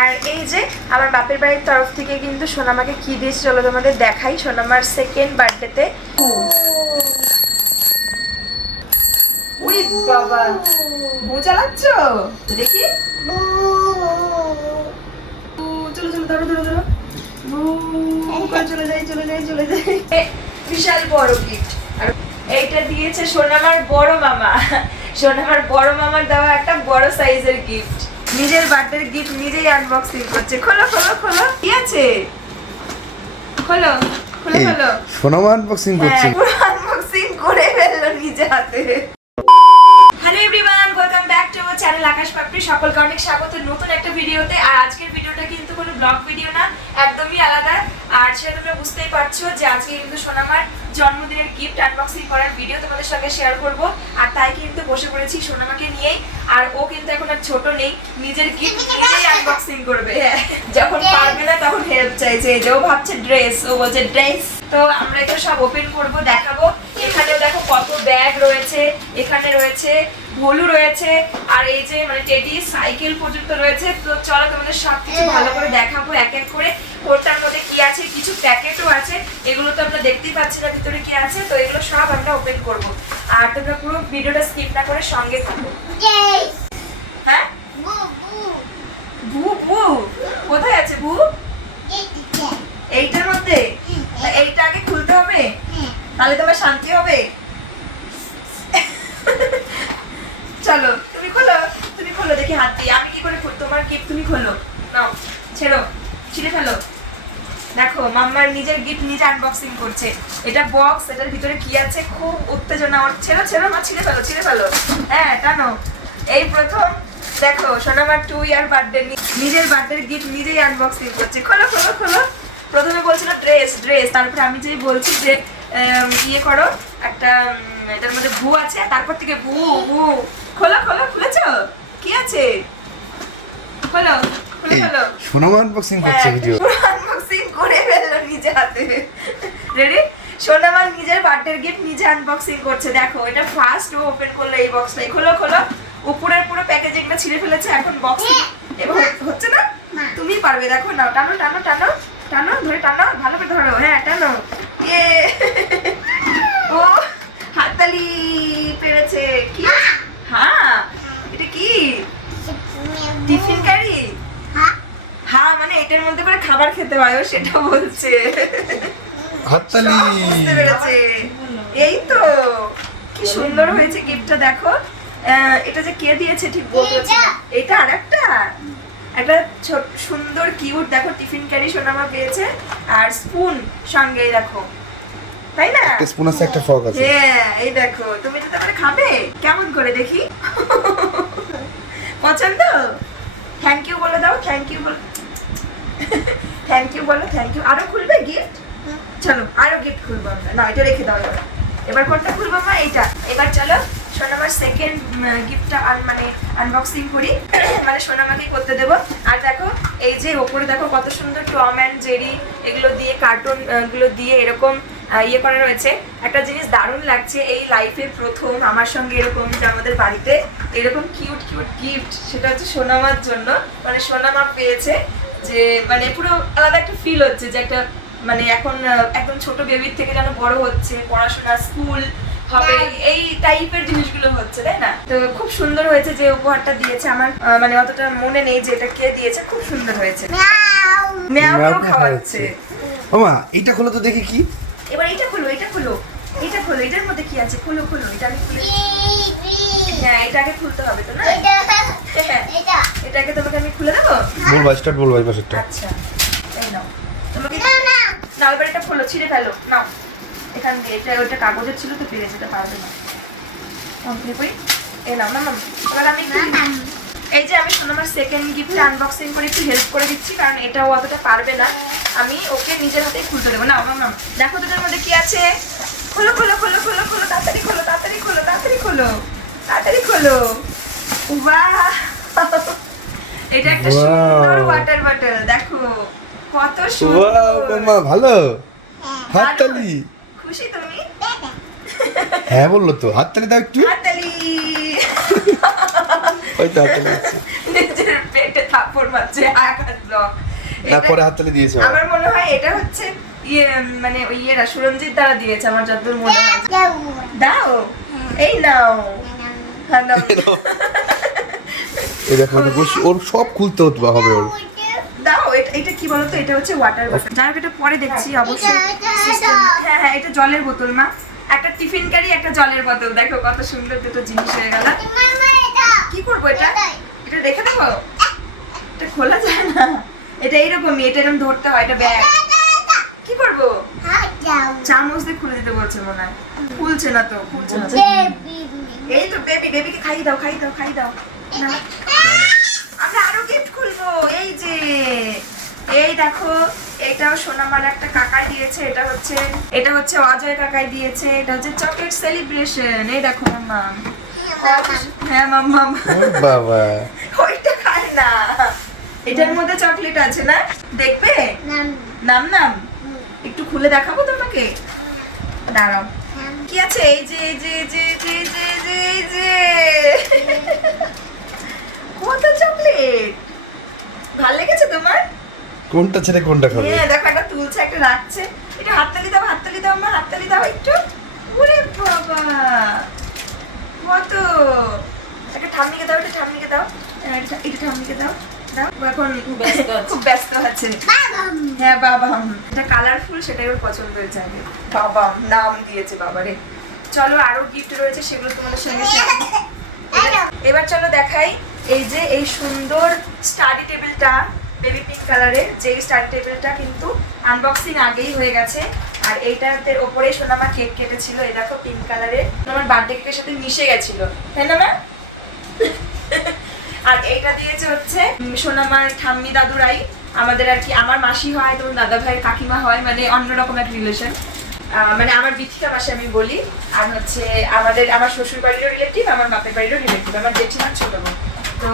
আর এই যে আমার বাপের বাড়ির তরফ থেকে কিন্তু সোনামাকে কি দিয়েছে চলো তোমাদের দেখাই। সোনামার সেকেন্ড বার্থডেতে ওই বাবা বউ চালাচ্ছ দেখি। চলো চলো ধরো ধরো ধরো চলে যাই চলে যাই চলে যাই। বিশাল বড় গিফট। আর এইটা দিয়েছে সোনামার বড় মামা। সোনামার বড় মামার দেওয়া একটা বড় সাইজের গিফট। নিজের বার্থডে গিফট নিজেই আনবক্সিং করছে। খোলো খোলো খোলো কি আছে খোলো খোলো খোলো। সোনামা আনবক্সিং করছে। পুরো আনবক্সিং করে ফেললো নিজে হাতে। Hello everyone, welcome back to our channel Akash Papri. সকলকে অনেক স্বাগত নতুন একটা ভিডিওতে। আর আজকের ভিডিওটা কিন্তু কোনো ব্লগ ভিডিও না, একদমই আলাদা। আর সেটা তোমরা বুঝতেই পারছো যে আজকে কিন্তু সোনামার জন্মদিনের গিফট আনবক্সিং করার ভিডিও তোমাদের সঙ্গে শেয়ার করব। আর তাই কিন্তু বসে পড়েছি সোনামাকে নিয়েই। আর ও কিন্তু এখন আর ছোট নেই, নিজের গিফট নিজেই আনবক্সিং করবে। যখন পারবে না তখন হেল্প চাইছে। যে ও ভাবছে ড্রেস, ও বলছে ড্রেস। তো আমরা এটা সব ওপেন করব, দেখাবো। এখানেও দেখো কত ব্যাগ রয়েছে, এখানে রয়েছে ভলু রয়েছে, আর এই যে মানে টেডি সাইকেল পর্যন্ত রয়েছে। তো চলো তোমাদের সবকিছু ভালো করে দেখাবো এক এক করে। কোনটার মধ্যে কি আছে, কিছু প্যাকেটও আছে, এগুলো তো আমরা দেখতেই পাচ্ছি না ভিতরে কি আছে। তো এগুলো সব আমরা ওপেন করব। আর তোমরা পুরো ভিডিওটা স্কিপ না করে সঙ্গে থাকো। হ্যাঁ ভু ভু কোথায় আছে ভু? এইটার মধ্যে? এইটা আগে খুলতে হবে, তাহলে তোমার শান্তি হবে। চলো তুমি খোলো, তুমি খোলো দেখি হাত দিয়ে। আমি কি করে খুলবো? তোমার গিফট তুমি খোলো, নাও ছেড়ো, ছিঁড়ে ফেলো। দেখো মাম্মার নিজের গিফট নিজে আনবক্সিং করছে। এটা বক্স, এটার ভিতরে কি আছে খুব উত্তেজনা ওর। ছেড়ো ছেড়ো মা, ছিঁড়ে ফেলো ছিঁড়ে ফেলো। হ্যাঁ টানো। এই প্রথম দেখো সোনামার 2 ইয়ার বার্থডে নিজের বার্থডে গিফট নিজেই আনবক্সিং করছে। খোলো খোলো খোলো। প্রথমে বলছিল ড্রেস ড্রেস, তারপরে আমি যেই বলছি যে ইয়ে করো একটা, এটার মধ্যে ভু আছে, তারপর থেকে ভু ভু। খোলো খোলো, খুলেছো? কি আছে খোলো খুলে ফেলো। সোনামা আনবক্সিং করছে ভিডিও। আনবক্সিং করে ফেললো নিজে হাতে। রেডি? সোনামার নিজের বার্থডে গিফট নিজে আনবক্সিং করছে। দেখো এটা ফার্স্ট ও ওপেন করলো এই বক্সটাই। খোলো খোলো। উপরের পুরো প্যাকেজিংটা ছিঁড়ে ফেলেছে, এখন বক্স এবার হচ্ছে না। তুমি পারবে, দেখো নাও, টানো টানো টানো টানো, ধরে টানো, ভালো করে ধরো। হ্যাঁ টানো। ইয়ে ও হাততালি পেরেছে। কি? হ্যাঁ এটা কি? Tiffin carry? হ্যাঁ মানে এটার মধ্যে করে খাবার খেতে হয়, ও সেটা বলছে। হাততালি। বুঝতে পেরেছে। এই তো কি সুন্দর হয়েছে গিফটটা, দেখো। এটা যে কে দিয়েছে ঠিক বলতে পারছি না। এটা আরেকটা একটা ছোট সুন্দর কিউট দেখো টিফিন ক্যারি সোনামা পেয়েছে। আর স্পুন সঙ্গে দেখো, তাই না? একটা স্পুন আছে, একটা ফর্ক আছে। হ্যাঁ এই দেখো, তুমি তো তারপরে খাবে কেমন করে দেখি। পছন্দ? থ্যাংক ইউ বলে দাও, থ্যাংক ইউ বলো। থ্যাংক ইউ বলো, থ্যাংক ইউ। আরো খুলবে গিফট? চলো আরো গিফট খুলবো আমরা। না এটা রেখে দাও এবার। এবার কোনটা খুলবো মা? এইটা। এবার চলো সোনামার সেকেন্ড গিফটটা মানে আনবক্সিং করি। মানে সোনামাকে করতে দেবো। আর দেখো এই যে ওপরে দেখো কত সুন্দর টম অ্যান্ড জেরি এগুলো দিয়ে, কার্টুন গুলো দিয়ে এরকম ইয়ে করা রয়েছে। একটা জিনিস দারুণ লাগছে, এই লাইফে প্রথম আমার সঙ্গে এরকম যে আমাদের বাড়িতে এরকম কিউট কিউট গিফট, সেটা হচ্ছে সোনামার জন্য। মানে সোনামা পেয়েছে, যে মানে পুরো আলাদা একটা ফিল হচ্ছে যে একটা মানে এখন একদম ছোট বেবির থেকে যেন বড় হচ্ছে, পড়াশোনা স্কুল হবে, এই টাইপের জিনিসগুলো হচ্ছে, তাই না? তো খুব সুন্দর হয়েছে যে উপহারটা দিয়েছে। আমার মানে অতটা মনে নেই যে এটা কে দিয়েছে। খুব সুন্দর হয়েছে। ম্যাও খাওয়াচ্ছে। মামা এইটা খোলো তো দেখি কি। এবার এটা খোলো, এটা খোলো, এটা খোলো। এটার মধ্যে কি আছে? খোলো খোলো, এটা আমি খুলে। হ্যাঁ এটা আগে খুলতে হবে তো না? হ্যাঁ এটাকে তোমাকে আমি খুলে দেবো। বলবা স্টার্ট, বলবা এই পাশেরটা। আচ্ছা এই নাও তোমাকে। নাও এবার এটা খোলো, ছিঁড়ে ফেলো। নাও এখান দিয়ে। এটা ওটা কাগজের ছিল তো পেরে যেতে পারবে না। এই নাও না মাম। এবার আমি এই যে আমি সোনামার সেকেন্ড গিফট আনবক্সিং করে একটু হেল্প করে দিচ্ছি, কারণ এটাও অতটা পারবে না। আমি ওকে নিজের হাতেই খুলতে দেবো। না মাম দেখো তোদের মধ্যে কি আছে। খোলো খোলো খোলো খোলো খোলো, তাড়াতাড়ি খোলো তাড়াতাড়ি খোলো তাড়াতাড়ি খোলো তাড়াতাড়ি খোলো। বাহ এটা একটা সুন্দর ওয়াটার বটল। দেখো কত সুন্দর। মামা ভালো। হাততালি। খুশি তুমি? হ্যাঁ বললো তো, হাততালি দাও একটু। হাততালি। ওই তো হাততালি দিচ্ছে। নিজের পেটে থাপ্পড় মারছে আকাশ ব্লগ। না পরে হাততালি দিয়েছে আমার মনে হয় এটা হচ্ছে ইয়ে মানে ওই ইয়েরা সুরঞ্জিত দ্বারা দিয়েছে আমার যতদূর মনে হয়। দাও এই নাও হ্যাঁ নাও। এই দেখো ওর সব খুলতে হবে ওর। দাও এটা কি বলতো, এটা হচ্ছে ওয়াটার বোতল। যাই হোক এটা পরে দেখছি অবশ্যই। হ্যাঁ হ্যাঁ এটা জলের বোতল মা, একটা টিফিন ক্যারি একটা জলের বোতল। দেখো কত সুন্দর দুটো জিনিস হয়ে গেল। কি করবো এটা, এটা রেখে দেবো, এটা খোলা যায় না। এটা এইরকমই, এটা এরকম ধরতে হয়, এটা ব্যাগ। কি করবো, চামচ দিয়ে খুলে দিতে বলছে মনে হয়। খুলছে না তো, খুলছে না। এই তো বেবি, বেবিকে খাইয়ে দাও, খাইয়ে দাও, খাইয়ে দাও। না আমরা আরো গিফট খুলবো। এই যে এই দেখো, এটাও সোনামার একটা কাকাই দিয়েছে। এটা হচ্ছে অজয় কাকাই দিয়েছে। এটা হচ্ছে চকলেট সেলিব্রেশন। এই দেখো মাম্মা। হ্যাঁ মাম্মা বাবা ওইটা খায় না, এটার মধ্যে চকলেট আছে না, দেখবে নাম নাম একটু খুলে দেখাবো তোমাকে, দাঁড়াও। কি আছে, এই যে এই যে এই যে এই যে এই যে এই যে এই যে কত চকলেট। ভাল লেগেছে তোমার? কোনটা ছেড়ে কোনটা খাবে? হ্যাঁ দেখো, একটা তুলছে একটা রাখছে। এটা হাততালি দাও, হাততালি দাও মা, হাততালি দাও একটু। ওরে বাবা কত। একটা ঠাম্মিকে দাও, এটা ঠাম্মিকে দাও, এটা ঠাম্মিকে দাও, দাও। এখন খুব ব্যস্ত আছে। হ্যাঁ বাবা, এটা কালারফুল, সেটাই ওর পছন্দ হয়েছে। আগে বাবা নাম দিয়েছে বাবারে। চলো আরো গিফট রয়েছে, সেগুলো তোমাদের সঙ্গে শেয়ার করব। এবার চলো দেখাই। এই যে এই সুন্দর স্টাডি টেবিলটা, বেবি পিঙ্ক কালারের, যে স্টাডি টেবিলটা কিন্তু আনবক্সিং আগেই হয়ে গেছে। আর এইটাতে ওপরে সোনামা কেক কেটেছিল। এই দেখো পিঙ্ক কালারের, আমার বার্থডে কেকের সাথে মিশে গেছিল, তাই না মা? আর এইটা দিয়েছে হচ্ছে সোনামার ঠাম্মি দাদুরাই, আমাদের আর কি, আমার মাসি হয়, তোমার দাদা ভাইয়ের কাকিমা হয়, মানে অন্যরকম এক রিলেশন। মানে আমার বিথিকা মাসে আমি বলি। আর হচ্ছে আমার শ্বশুর বাড়িরও রিলেটিভ, আমার বাপের বাড়িরও রিলেটিভ, আমার জেঠিমার ছোট বোন। তো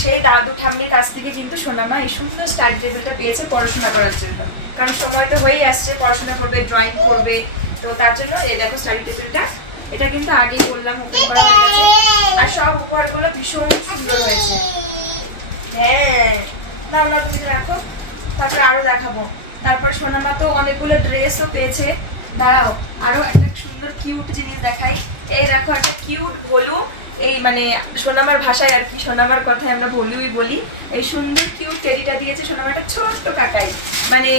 সেই দাদু ঠাম্মির কাছ থেকে কিন্তু সোনামা এই সুন্দর স্টাডি টেবিলটা পেয়েছে পড়াশোনা করার জন্য। কারণ সময় তো হয়েই আসছে, পড়াশোনা করবে, ড্রয়িং করবে, তো তার জন্য এই দেখো স্টাডি টেবিলটা। এটা কিন্তু আগেই বললাম ওপেন করা হয়ে গেছে। আর সব উপহারগুলো ভীষণ সুন্দর হয়েছে। হ্যাঁ নাও না তুমি রাখো, তারপরে আরো দেখাবো। তারপর সোনামা তো অনেকগুলো ড্রেসও পেয়েছে। দাঁড়াও আরো একটা সুন্দর কিউট জিনিস দেখাই। এই দেখো একটা কিউট ভলু, এই মানে সোনামার ভাষায় আর কি, সোনামার কথায় আমরা ভলুই বলি। এই সুন্দর কিউট টেডিটা দিয়েছে সোনামার একটা ছোট্ট কাকাই। মানে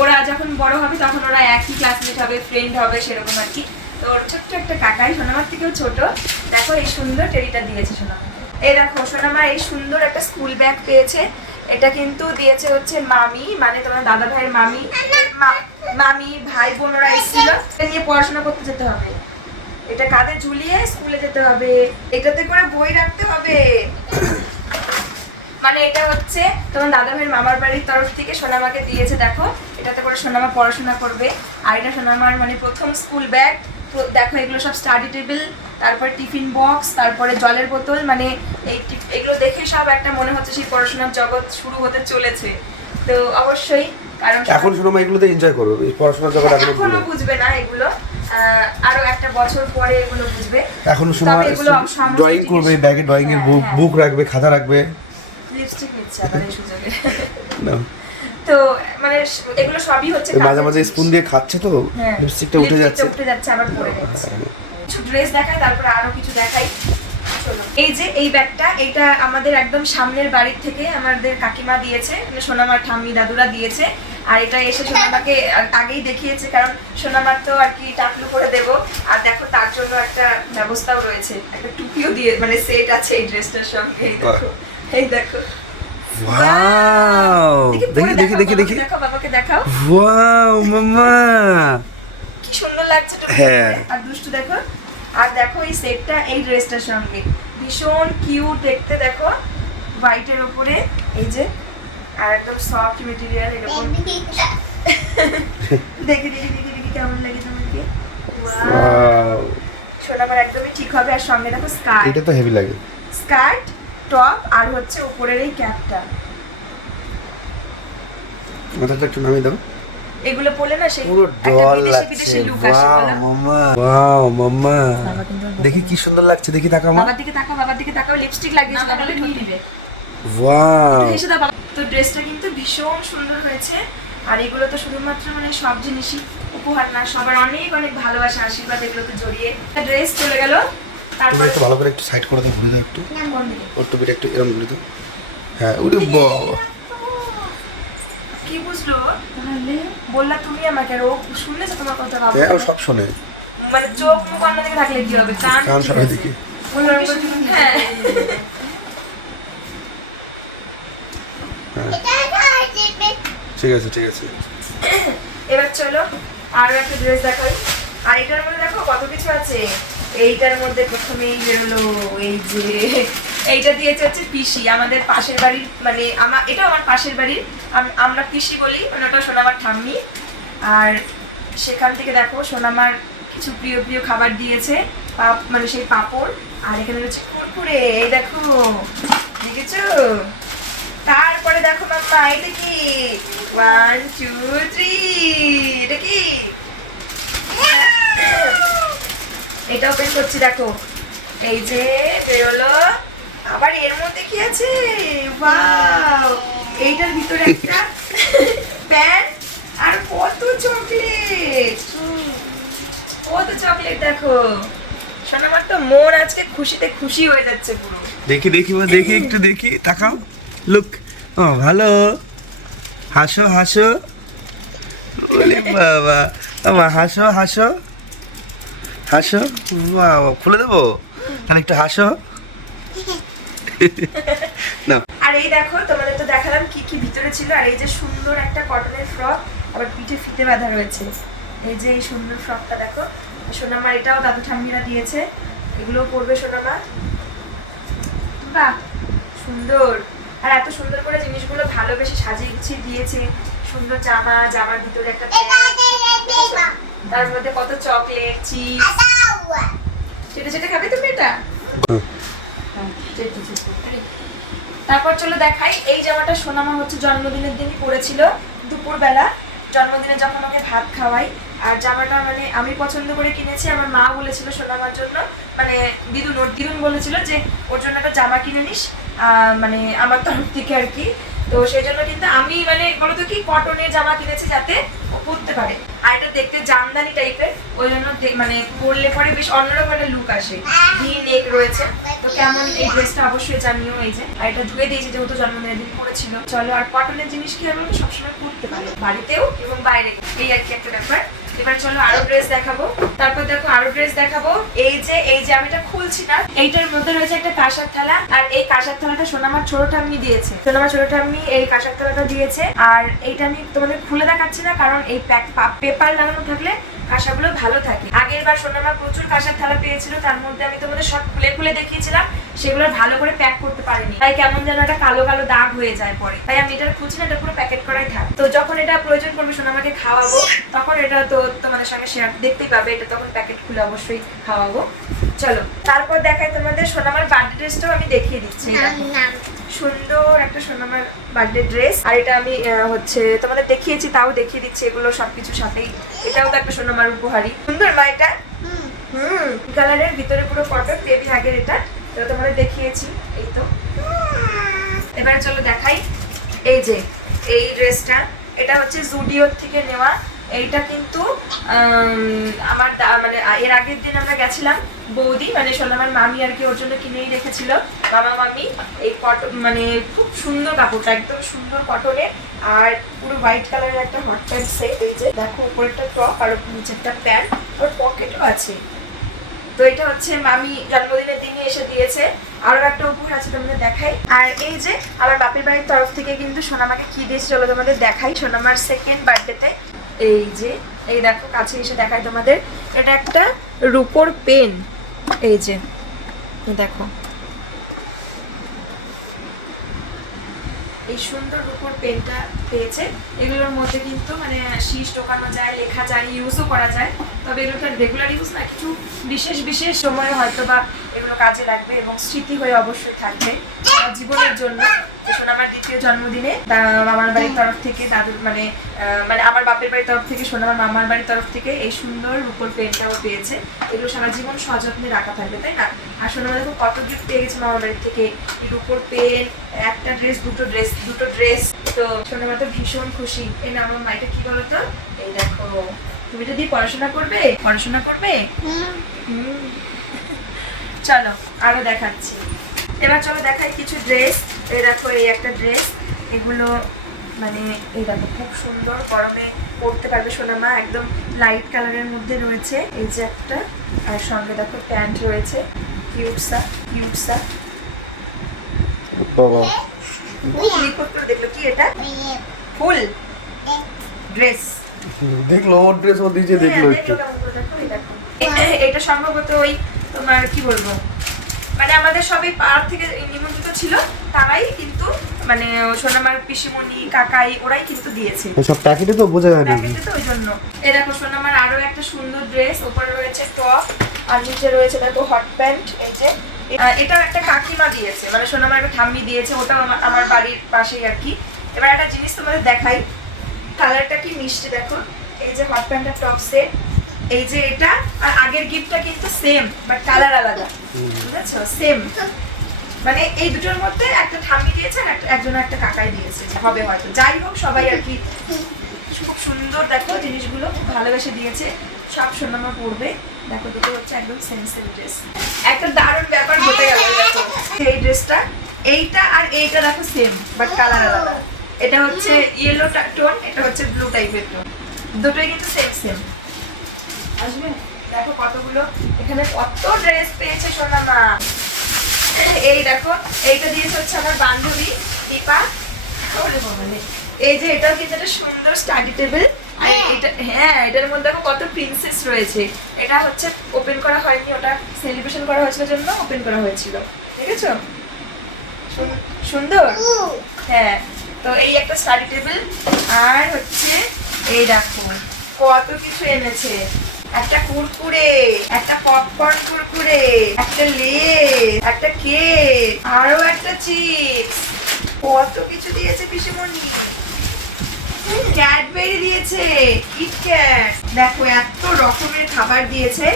ওরা যখন বড় হবে তখন ওরা একই ক্লাসমেট হবে, ফ্রেন্ড হবে, সেরকম আর কি। তো ওর ছোট্ট একটা কাকাই, সোনামার থেকেও ছোট। দেখো এই সুন্দর টেডিটা দিয়েছে সোনামা। এই দেখো সোনামা এই সুন্দর একটা স্কুল ব্যাগ পেয়েছে। এটা কিন্তু দিয়েছে হচ্ছে মামি, মানে তোমার দাদা ভাইয়ের মামি। মামি ভাই বোনরা এসেছিল, এটা নিয়ে পড়াশোনা করতে যেতে হবে। এটা কাঁধে ঝুলিয়ে স্কুলে যেতে হবে, এটাতে করে বই রাখতে হবে। মানে এটা হচ্ছে তোমার দাদা ভাইয়ের মামার বাড়ির তরফ থেকে সোনামাকে দিয়েছে। দেখো এটাতে করে সোনামা পড়াশোনা করবে। আর এটা সোনামার মানে প্রথম স্কুল ব্যাগ। তো দেখো এগুলো সব স্টাডি টেবিল, তারপরে টিফিন বক্স, তারপরে জলের বোতল। মানে এগুলো দেখে সব একটা মনে হচ্ছে সেই পড়াশোনার জগৎ শুরু হতে চলেছে। তো অবশ্যই, কারণ এখন সোনামা এগুলোতে এনজয় করো, এই পড়াশোনার জগৎ এখনো বুঝবে না এগুলো, আরো একটা বছর পরে এগুলো বুঝবে। এখন সোনামা ড্রয়িং করবে, ব্যাগে ড্রয়িং এর বুক রাখবে, খাতা রাখবে। লিপস্টিক নিচ্ছে আবার এই সুযোগে। না তো মানে এগুলো সবই হচ্ছে মাঝে মাঝে স্পুন দিয়ে খাচ্ছে তো লিপস্টিকটা উঠে যাচ্ছে আবার পড়ে যাচ্ছে। কিছু ড্রেস দেখাই, তারপরে আরো কিছু দেখাই। চলো এই যে এই ব্যাগটা, এটা আমাদের একদম সামনের বাড়ির থেকে আমাদের কাকিমা দিয়েছে, মানে সোনামার ঠাম্মি দাদুরা দিয়েছে। আর এটা এসে সোনামাকে আগেই দেখিয়েছে, কারণ সোনামার তো আর কি টাকলু করে দেবো। আর দেখো তার জন্য একটা ব্যবস্থাও রয়েছে, একটা টুপিও দিয়ে মানে সেট আছে এই ড্রেসটার সঙ্গে। এই দেখো, এই দেখো। ওয়াও, দেখি দেখো বাবাকে দেখাও। ওয়াও মাম্মা কি সুন্দর লাগছে টুপি। হ্যাঁ। আর দুষ্টু দেখো। আর দেখো এই সেটটা এই ড্রেসটার সঙ্গে ভীষণ কিউট দেখতে। দেখো হোয়াইটের উপরে এই যে, আর একদম সফট মেটেরিয়াল এরকম। দেখি কেমন লাগে তোমাকে। ওয়াও, সোনামার একদমই ঠিক হবে। আর সঙ্গে দেখো স্কার্ট, এটা তো হেভি লাগে। স্কার্ট, টপ, আর হচ্ছে উপরের এই ক্যাপটা। মাথাটা একটু নামিয়ে দাও। এগুলো পরলে না সেই পুরো একটা ডল বিদেশি লাগছে। বিদেশি লুক আসে ওয়াও বলো। মাম্মা, ওয়াও মাম্মা, বাবা কিন্তু দেখি কি সুন্দর লাগছে, দেখি তাকাও মা। বাবার দিকে তাকাও লিপস্টিক লাগিয়েছে তাহলে নিয়ে নিবে। ওয়াও এসে দাও বাবা। তো ড্রেসটা কিন্তু ভীষণ সুন্দর হয়েছে। আর এগুলো তো শুধুমাত্র মানে সব জিনিসই উপহার না, সবার অনেক অনেক ভালোবাসা আশীর্বাদ এগুলোতে জড়িয়ে। ড্রেস চলে গেল। তুমি তারপর একটু ভালো করে একটু সাইড করে দাও, ঘুরে দাও একটু, কোন দিকে? ওর টুপিটা একটু এরকম ঘুরে দাও। হ্যাঁ ওরে বাবা, কি বুঝলো তাহলে? বললা তুমি আমাকে, আর ও শুনেছে তোমার কথা বাবা? হ্যাঁ ও সব শোনে, মানে চোখ মুখ অন্যদিকে থাকলে কি হবে? কান কান ঠিক সবাই আছে। দিকে। হ্যাঁ ঠিক আছে ঠিক আছে। এবার চলো আরো একটা ড্রেস দেখাই। আর এটার মধ্যে দেখো কত কিছু আছে। এইটার মধ্যে প্রথমেই বেরোলো এই যে এইটা দিয়েছে হচ্ছে পিসি, আমাদের পাশের বাড়ির, মানে এটা আমার পাশের বাড়ির, আমরা পিসি বলি, মানে ওটা সোনামার ঠাম্মি। আর সেখান থেকে দেখো সোনামার কিছু প্রিয় প্রিয় খাবার দিয়েছে, মানে সেই পাঁপড়। আর এখানে হচ্ছে কুরকুরে, এই দেখো দেখেছো। তারপরে দেখো মাম্মা এটা কি, 1 2 3, এটা কি? এটা ওপেন করছি দেখো, এই যে বেরোলো। আবার এর মধ্যে কি আছে, ওয়াও, এইটার ভিতরে একটা প্যান আর কত চকলেট, কত চকলেট দেখো। সোনামার তো মন আজকে খুশিতে খুশি হয়ে যাচ্ছে পুরো। দেখি দেখি মা, দেখি একটু দেখি, তাকাও, লুক, ও ভালো, হাসো হাসো, ওরে বাবা, আমা হাসো হাসো হাসো, বাবা খুলে দেবো, আর একটু হাসো না। আর এই দেখো তোমাদের তো দেখালাম কি কি ভিতরে ছিল। আর এই যে সুন্দর একটা কটনের ফ্রক, আবার পিঠে ফিতে বাঁধা রয়েছে। এই যে এই সুন্দর ফ্রকটা দেখো, সোনামার এটাও দাদু ঠাম্মিরা দিয়েছে, এগুলো পরবে সোনামা। বাহ সুন্দর। আর এত সুন্দর করে জিনিসগুলো ভালোবেসে সাজিয়ে গুছিয়ে দিয়েছে। সুন্দর জামা, জামার ভিতরে একটা প্যান্ট, তার মধ্যে কত চকলেট, চিপস। সেটা খাবে তুমি এটা? তারপর চলো দেখাই, এই জামাটা সোনামা হচ্ছে জন্মদিনের দিনই পরেছিল দুপুরবেলা, জন্মদিনে যখন ওকে ভাত খাওয়াই। আর জামাটা মানে আমি পছন্দ করে কিনেছি, আমার মা বলেছিল সোনামার জন্য, মানে দিদুন বলেছিল যে ওর জন্য একটা জামা কিনে নিস, মানে আমার তরফ থেকে আর কি। তো সেই জন্য কিন্তু আমি মানে বলতো কি কটনের জামা কিনেছি যাতে ও পরতে পারে। আর এটা দেখতে জামদানি টাইপের, ওই জন্য মানে পরলে পরে বেশ অন্যরকম একটা লুক আসে। ভি নেক রয়েছে। তো কেমন এই ড্রেসটা অবশ্যই জানিও। এই যে আর এটা ধুয়ে দিয়েছি যেহেতু জন্মদিনের দিন পরেছিল। চলো, আর কটনের জিনিস কি আমরা সবসময় পরতে পারি, বাড়িতেও এবং বাইরে, এই আর কি একটা ব্যাপার। এবার চলো আরো ড্রেস দেখাবো। তারপর দেখো আরো ড্রেস দেখাবো। এই যে আমি এটা খুলছি না, এইটার মধ্যে রয়েছে একটা কাঁসার থালা। আর এই কাঁসার থালাটা সোনামার ছোট ঠাম্মি দিয়েছে, সোনামার ছোট ঠাম্মি এই কাঁসার থালাটা দিয়েছে। আর এইটা আমি তোমাদের খুলে দেখাচ্ছি না, কারণ এই পেপার লাগানো থাকলে কাঁসাগুলো ভালো থাকে। আগের বার সোনামা প্রচুর কাঁসার থালা পেয়েছিল, তার মধ্যে আমি তোমাদের সব খুলে খুলে দেখিয়েছিলাম, সেগুলো ভালো করে প্যাক করতে পারিনি, তাই কেমন যেন একটা কালো কালো দাগ হয়ে যায় পরে। তাই আমি এটা খুঁজছি না, এটা পুরো প্যাকেট করাই থাক। তো যখন এটা প্রয়োজন পড়বে সোনামাকে খাওয়াবো, তখন এটা তো তোমাদের সঙ্গে শেয়ার দেখতেই পাবে, এটা তখন প্যাকেট খুলে অবশ্যই খাওয়াবো। চলো তারপর দেখাই তোমাদের সোনামার বার্থডে ড্রেসটাও আমি দেখিয়ে দিচ্ছি। সুন্দর একটা সোনামার বার্থডে ড্রেস। আর এটা আমি হচ্ছে তোমাদের দেখিয়েছি, তাও দেখিয়ে দিচ্ছি, এগুলো সবকিছুর সাথেই। এটাও তো একটা সোনামার উপহারই। সুন্দর মা এটা, কালারের ভিতরে পুরো কটন, বেবি হাগের। এটা তোমাদের দেখিয়েছি, এই তো। এবারে চলো দেখাই, এই যে এই ড্রেসটা, এটা হচ্ছে জুডিওর থেকে নেওয়া। এইটা কিন্তু আমার মানে এর আগের দিন আমরা গেছিলাম, বৌদি মানে সোনামার মামি আর কি ওর জন্য কিনেই রেখেছিল, মামা মামি। এই কটন মানে খুব সুন্দর কাপড়টা, একদম সুন্দর কটনের। আর পুরো হোয়াইট কালারের একটা হট প্যান্ট সেট। এই যে দেখো উপরেরটা টপ আর নিচেরটা প্যান্ট, আর পকেটও আছে। তো এটা হচ্ছে মামি জন্মদিনের দিনে এসে দিয়েছে। আরো একটা উপহার আছে তোমাদের দেখাই। আর এই যে আমার বাপের বাড়ির তরফ থেকে কিন্তু সোনামাকে কি দিয়েছে চলো তোমাদের দেখাই। সোনামার সেকেন্ড বার্থডেতে এই যে, এই দেখো কাছে এসে দেখাই তোমাদের, এটা একটা রূপোর পেন। এই যে দেখো, এই সুন্দর রূপোর পেনটা পেয়েছে। এগুলোর মধ্যে কিন্তু মানে শীষ ঢোকানো যায়, লেখা যায়, ইউজও করা যায়। তবে এগুলোটা রেগুলার ইউজ না, কিছু বিশেষ বিশেষ সময়ে হয়তো বা এগুলো কাজে লাগবে এবং স্মৃতি হয়ে অবশ্যই থাকবে আমার জীবনের জন্য। শোনা আমার দ্বিতীয় জন্মদিনে মামার বাড়ির তরফ থেকে দাদুর মানে আমার বাপের বাড়ির তরফ থেকে শোনা আমার মামার বাড়ির তরফ থেকে এই সুন্দর রূপোর পেনটাও পেয়েছে। এগুলো সারা জীবন সযত্নে রাখা থাকবে, তাই না? আর শোনা দেখো কত গিফট পেয়ে গেছে মামার বাড়ির থেকে, এই রূপোর পেন, একটা ড্রেস, দুটো ড্রেস। তো শোনা তো ভীষণ খুশি। এই না আমার মাইটা কি বলতো, এই দেখো তুমি যদি পড়াশোনা করবে চলো আরো দেখাচ্ছি। এবার চলো দেখাই কিছু ড্রেস। এই দেখো এই একটা ড্রেস, এগুলো মানে এই দেখো খুব সুন্দর, গরমে পরতে পারবে সোনামা, একদম লাইট কালারের মধ্যে রয়েছে। এই যে একটা, আর সঙ্গে দেখো প্যান্ট রয়েছে, কিউটসা। দেখলো কি এটা ফুল ড্রেস, দেখলো ওর ড্রেস ও দিয়েছে, দেখলো একটু। এটা সম্ভবত ওই তোমার কি বলবো, মানে আমাদের সবাই পাড়ার থেকে নিমন্ত্রিত ছিল, তারাই কিন্তু মানে সোনামার পিসিমণি কাকাই ওরাই কিন্তু দিয়েছে। সব প্যাকেটে তো বোঝা যায় না, প্যাকেটে তো ওই জন্য। এই দেখো সোনামার আরো একটা সুন্দর ড্রেস, উপরে রয়েছে টপ আর নিচে রয়েছে দেখো হট প্যান্ট। এই যে এটাও একটা কাকিমা দিয়েছে, মানে সোনামার একটা ঠাম্মি দিয়েছে, ওটাও আমার বাড়ির পাশেই আর কি। এবার একটা জিনিস তোমাদের দেখাই, কালারটা কি মিষ্টি দেখো। এই যে হট প্যান্ট আর টপ সেট, এই যে এটা আর আগের গিফটটা কিন্তু সেম বাট কালার আলাদা, বুঝেছো? সেম মানে এই দুটোর মধ্যে একটা ঠাম্মি দিয়েছে আর একজন একটা কাকাই দিয়েছে হবে হয়তো, যাই হোক সবাই আর কি। খুব সুন্দর দেখো জিনিসগুলো, খুব ভালোবেসে দিয়েছে, সব সোনামা পড়বে। দেখো দুটো হচ্ছে একদম সেম ড্রেস। একটা দারুণ ব্যাপার ঘটে গেল দেখো, এই ড্রেসটা এইটা আর এইটা দেখো সেম বাট কালার আলাদা। এটা হচ্ছে ইয়েলো টোন, এটা হচ্ছে ব্লু টাইপের টোন, দুটোই কিন্তু সেম। আসবে দেখো কতগুলো, এখানে কত ড্রেস পেয়েছে সোনামা। এই দেখো এইটা দিয়েছে হচ্ছে আমার বান্ধবী দীপা। এই যে এটাও কিন্তু একটা সুন্দর স্টাডি টেবিল, আর এটা হ্যাঁ এটার মধ্যে দেখো কত প্রিন্সেস রয়েছে। এটা হচ্ছে ওপেন করা হয়নি, ওটা সেলিব্রেশন করা হয়েছিল জন্য ওপেন করা হয়েছিল, দেখেছো? সুন্দর, হ্যাঁ। তো এই একটা স্টাডি টেবিল, আর হচ্ছে এই দেখো কত কিছু এনেছে, একটা কুরকুরে, একটা পপকর্ন কুরকুরে, একটা লেস, একটা কেক, আরো একটা চিপস, কত কিছু দিয়েছে পিসিমণি। ক্যাডবেরি দিয়েছে, কিটক্যাট, দেখো এত রকমের খাবার দিয়েছে।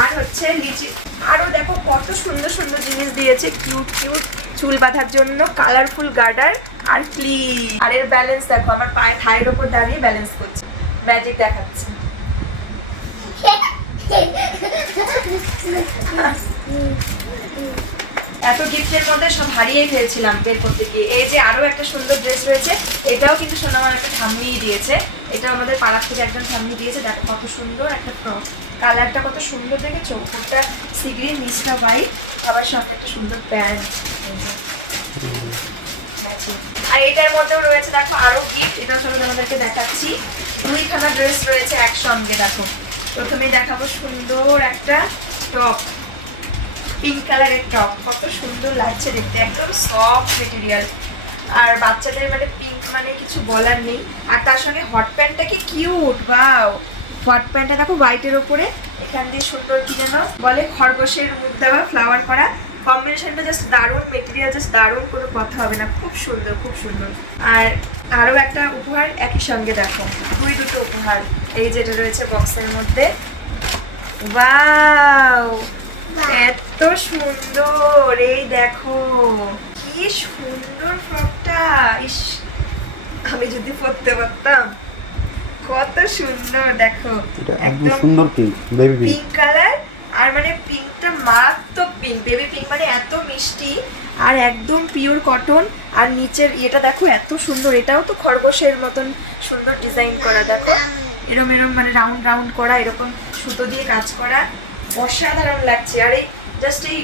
আর হচ্ছে লিচি, আরো দেখো কত সুন্দর সুন্দর জিনিস দিয়েছে, কিউট চুল বাঁধার জন্য কালারফুল গার্ডার আর ক্লিপ। আর এর ব্যালেন্স দেখো, আমার পায়ে থায়ের ওপর দাঁড়িয়ে ব্যালেন্স করছে, ম্যাজিক দেখাচ্ছে। এত গিফটের মধ্যে সব হারিয়ে ফেলছিলাম বের করতে গিয়ে। এই যে আরো একটা সুন্দর ড্রেস রয়েছে, এটাও কিন্তু সোনামার একটা ঠাম্মিই দিয়েছে, এটা আমাদের পাড়ার থেকে একজন ঠাম্মি দিয়েছে। দেখো কত সুন্দর একটা ফ্রক, কালারটা কত সুন্দর দেখেছো, উপরটা সি গ্রিন নিচটা হোয়াইট, আবার সঙ্গে একটা সুন্দর প্যান্ট। আর এটার মধ্যেও রয়েছে দেখো আরো গিফট, এটা সবাই আমাদেরকে দেখাচ্ছি। দুইখানা ড্রেস রয়েছে একসঙ্গে। দেখো প্রথমেই দেখাবো সুন্দর একটা টপ, পিঙ্ক কালারের টপ, কত সুন্দর লাগছে দেখতে, একদম সফট মেটেরিয়াল। আর বাচ্চাদের মানে পিঙ্ক মানে কিছু বলার নেই। আর তার সঙ্গে হট প্যান্টটা কি কিউট, বাও। হট প্যান্টটা দেখো হোয়াইটের ওপরে এখান দিয়ে সুন্দর কি যেন বলে খরগোশের মুখ দেওয়া ফ্লাওয়ার করা, কম্বিনেশনটা জাস্ট দারুণ, মেটেরিয়াল জাস্ট দারুণ, কোনো কথা হবে না, খুব সুন্দর খুব সুন্দর। আর আরও একটা উপহার একই সঙ্গে দেখো, দুটো উপহার। এই যেটা রয়েছে বক্সের মধ্যে, ওয়াও এত সুন্দর, এই দেখো কি সুন্দর ফ্রকটা, ইস আমি যদি পরতে পারতাম, কত সুন্দর। দেখো একদম সুন্দর পিঙ্ক, বেবি পিঙ্ক কালার, আর মানে পিঙ্কটা মারাত্মক পিঙ্ক, বেবি পিঙ্ক, মানে এত মিষ্টি আর একদম পিওর কটন। আর নিচের এটা দেখো এত সুন্দর, এটাও তো খরগোশের মতন সুন্দর ডিজাইন করা, দেখো এরম মানে রাউন্ড রাউন্ড করা, এরকম সুতো দিয়ে কাজ করা, অসাধারণ লাগছে। আর এই জাস্ট এই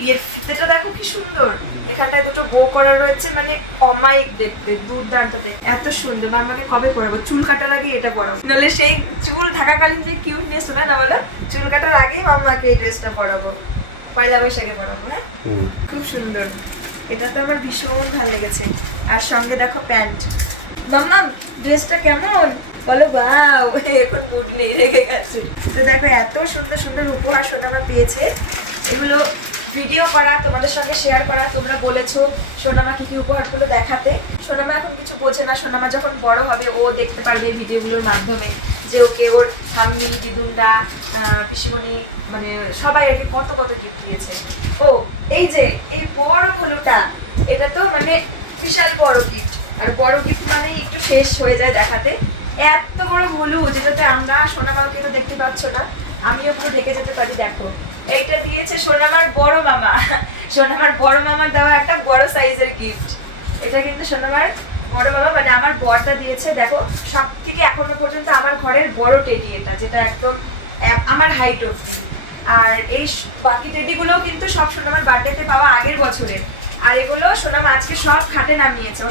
এটা দেখো কি সুন্দর, এখানটায় দুটো বো করা রয়েছে, মানে অমায়িক দেখতে, দুর্দান্ত দেখতে, এত সুন্দর। আমাকে কবে পরাবো, চুল কাটার আগে এটা পরাবো, নাহলে সেই চুল থাকাকালীন যে কিউটনেস হবে না বলো, চুল কাটার আগেই মাম্মাকে এই ড্রেসটা পরাবো, পয়লা বৈশাখে পরাবো। হ্যাঁ খুব সুন্দর, এটা তো আমার ভীষণ ভালো লেগেছে। আর সঙ্গে দেখো প্যান্ট। মাম্মা ড্রেসটা কেমন বলো? বাও, এখন মুড নেই, রেগে গেছে। তো দেখো এত সুন্দর সুন্দর উপহার সোনামা পেয়েছে, এগুলো ভিডিও করা, তোমাদের সঙ্গে শেয়ার করা। তোমরা বলেছো সোনামা কি কি উপহারগুলো দেখাতে। সোনামা এখন কিছু বোঝে না, সোনামা যখন বড় হবে ও দেখতে পারবে ভিডিওগুলোর মাধ্যমে যে ওকে ওর ঠাম্মি, দিদুনরা, পিসিমণি, মানে সবাই আর কি কত কত গিফট দিয়েছে। ও এই যে এই বড় হলোটা, এটা তো মানে বিশাল বড় গিফট। আর বড় গিফট মানে একটু শেষ হয়ে যায় দেখাতে। এত বড় হলু, যেটাতে আমরা সোনামাকে তো দেখতে পাচ্ছ না, আমিও পুরো ঢেকে যেতে পারি। দেখো এইটা দিয়েছে সোনামার বড় মামা। সোনামার বড় মামার দেওয়া একটা বড় সাইজের গিফট। এটা কিন্তু সোনামার বড় মামা মানে আমার বড়টা দিয়েছে। দেখো সব থেকে এখনো পর্যন্ত আমার ঘরের বড় টেডি এটা, যেটা একদম আমার হাইট অব্দি। আর এই বাকি টেডিগুলোও কিন্তু সব সোনামার বার্থডেতে পাওয়া আগের বছরের। আর এগুলো সোনামা আজকে সব খাটে নামিয়েছে, ও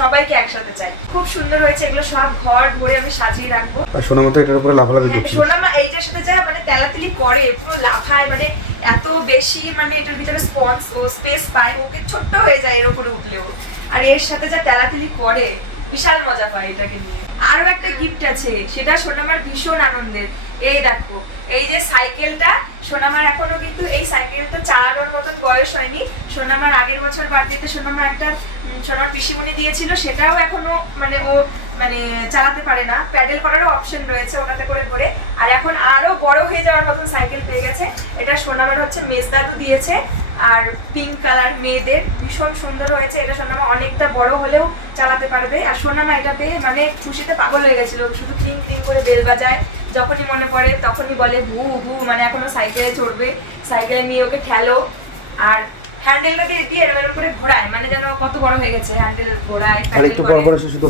সবাইকে একসাথে চাই। খুব সুন্দর হয়েছে এগুলো, সব ঘর ভরে আমি সাজিয়ে রাখবো। আর সোনামা তো এটার উপরে লাফালাফি করছে। সোনামা এইটার সাথে যা মানে তেলাতেলি করে, পুরো লাফায়, মানে এত বেশি, মানে এটার ভিতরে স্পঞ্জ ও স্পেস পায়, ওকে ছোট্ট হয়ে যায় এর উপরে উঠলেও। আর এর সাথে যা তেলাতেলি করে, বিশাল মজা পায় এটাকে নিয়ে। আরো একটা গিফট আছে, সেটা সোনামার ভীষণ আনন্দের। এই দেখো এই যে সাইকেলটা, সোনামার এখনো কিন্তু এই সাইকেলটা চালানোর মতন বয়স হয়নি। সোনামার আগের বছর বার্থডেতে সোনামার একটা সোনার পিসিমণি দিয়েছিল, সেটাও এখনো মানে ও মানে চালাতে পারে না, প্যাডেল করারও অপশন রয়েছে ওটাতে করে ঘোরে। আর এখন আরো বড় হয়ে যাওয়ার মতন সাইকেল পেয়ে গেছে। এটা সোনামার হচ্ছে মেজদাদু দিয়েছে, আর পিঙ্ক কালার, মেয়েদের, ভীষণ সুন্দর হয়েছে। এটা সোনামা অনেকটা বড় হলেও চালাতে পারবে। আর সোনামা এটা পেয়ে মানে খুশিতে পাগল হয়ে গেছিল, শুধু ক্লিং ক্লিং করে বেল বাজায়, যখনই মনে পড়ে তখনই বলে ভু ভু, মানে এখনো সাইকেলে চড়বে, সাইকেলে নিয়ে ওকে ঠেলো। আর হ্যান্ডেলটাকে দিয়ে এরকম করে ঘোরায়, মানে যেন কত বড় হয়ে গেছে, হ্যান্ডেল ঘোরায়, আর একটু বড় বড় শুধু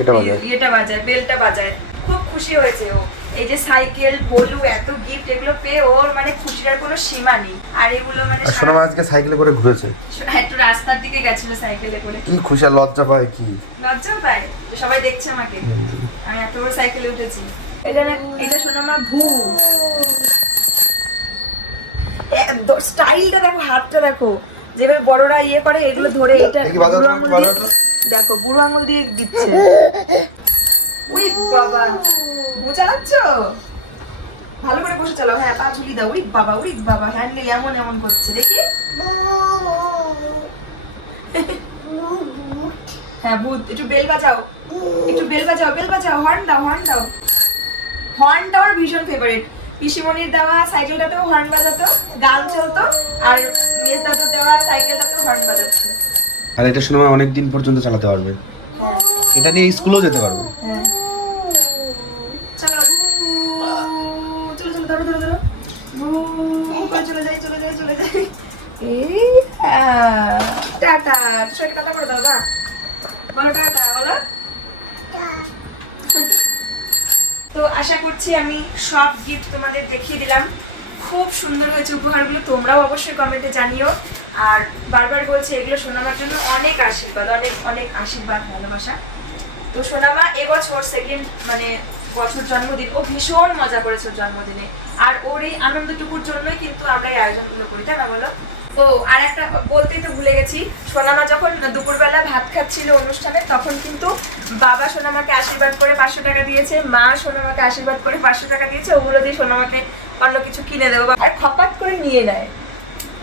এটা বাজায়, এটা বাজায়, বেলটা বাজায়। খুব খুশি হয়েছে ও। এই যে সাইকেল, বলু, এত গিফট, এগুলো পেয়ে ওর মানে খুশির আর কোনো সীমা নেই। আর এগুলো মানে সোনামা আজকে সাইকেলে করে ঘুরেছে, একটু রাস্তার দিকে গেছিল সাইকেলে করে। কি খুশি আর লজ্জা পায়, কি লজ্জাও পায় যে সবাই দেখছে আমাকে, আমি এত বড় সাইকেলে উঠেছি। এটা সোনামা ভু, স্টাইলটা দেখো, হাতটা দেখো, যেভাবে বড়রা ইয়ে করে এগুলো ধরে, এটা বুড়ো আঙুল দিয়ে, দেখো বুড়ো আঙুল দিয়ে দিচ্ছে। উই বাবা, ভু চালাচ্ছ, ভালো করে বসে চালাও। হ্যাঁ পা ঝুলি দাও। উই বাবা, উই বাবা, হ্যান্ডেল এমন এমন করছে, দেখি। হ্যাঁ ভূত, একটু বেল বাজাও, একটু বেল বাজাও, বেল বাজাও, হর্ন দাও, হর্ন দাও। হর্নটা ওর ভীষণ ফেভারিট। পিসিমণির দেওয়া সাইকেলটাতেও হর্ন বাজাতো, গান চলতো, আর মেজদাদার দেওয়া সাইকেলটাতেও হর্ন বাজাতো। আর এটা সোনামা অনেক দিন পর্যন্ত চালাতে পারবে, এটা নিয়ে স্কুলেও যেতে পারবে। হ্যাঁ চলো, চলো চলো, ধরো ধরো ধরো, চলে যাই চলে যাই চলে যাই। এই টাটা, সবাইকে টাটা করে দাও না, বলো টাটা, বলো। তো আশা করছি আমি সব গিফট তোমাদের দেখিয়ে দিলাম। খুব সুন্দর হয়েছে উপহারগুলো, তোমরাও অবশ্যই কমেন্টে জানিও। আর বারবার বলছি, এগুলো সোনামার জন্য অনেক আশীর্বাদ, অনেক অনেক আশীর্বাদ, ভালোবাসা। তো সোনামা এবছর সেকেন্ড মানে বছর জন্মদিন, ও ভীষণ মজা করেছে ওর জন্মদিনে। আর ওর এই আনন্দটুকুর জন্যই কিন্তু আমরা এই আয়োজনগুলো করি, তাই না বলো? ও আর একটা বলতেই তো ভুলে গেছি, সোনামা যখন দুপুরবেলা ভাত খাচ্ছিল অনুষ্ঠানে, তখন কিন্তু বাবা সোনামাকে আশীর্বাদ করে 500 টাকা দিয়েছে, মা সোনামাকে আশীর্বাদ করে 500 টাকা দিয়েছে। ওগুলো দিয়ে সোনামাকে অন্য কিছু কিনে দেবো, আর খপাত করে নিয়ে নেয়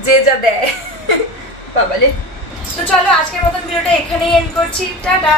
যে যা দেয়। বাবালে। তো চলো আজকের মতন ভিডিওটা এখানেই এন্ড করছি, টাটা।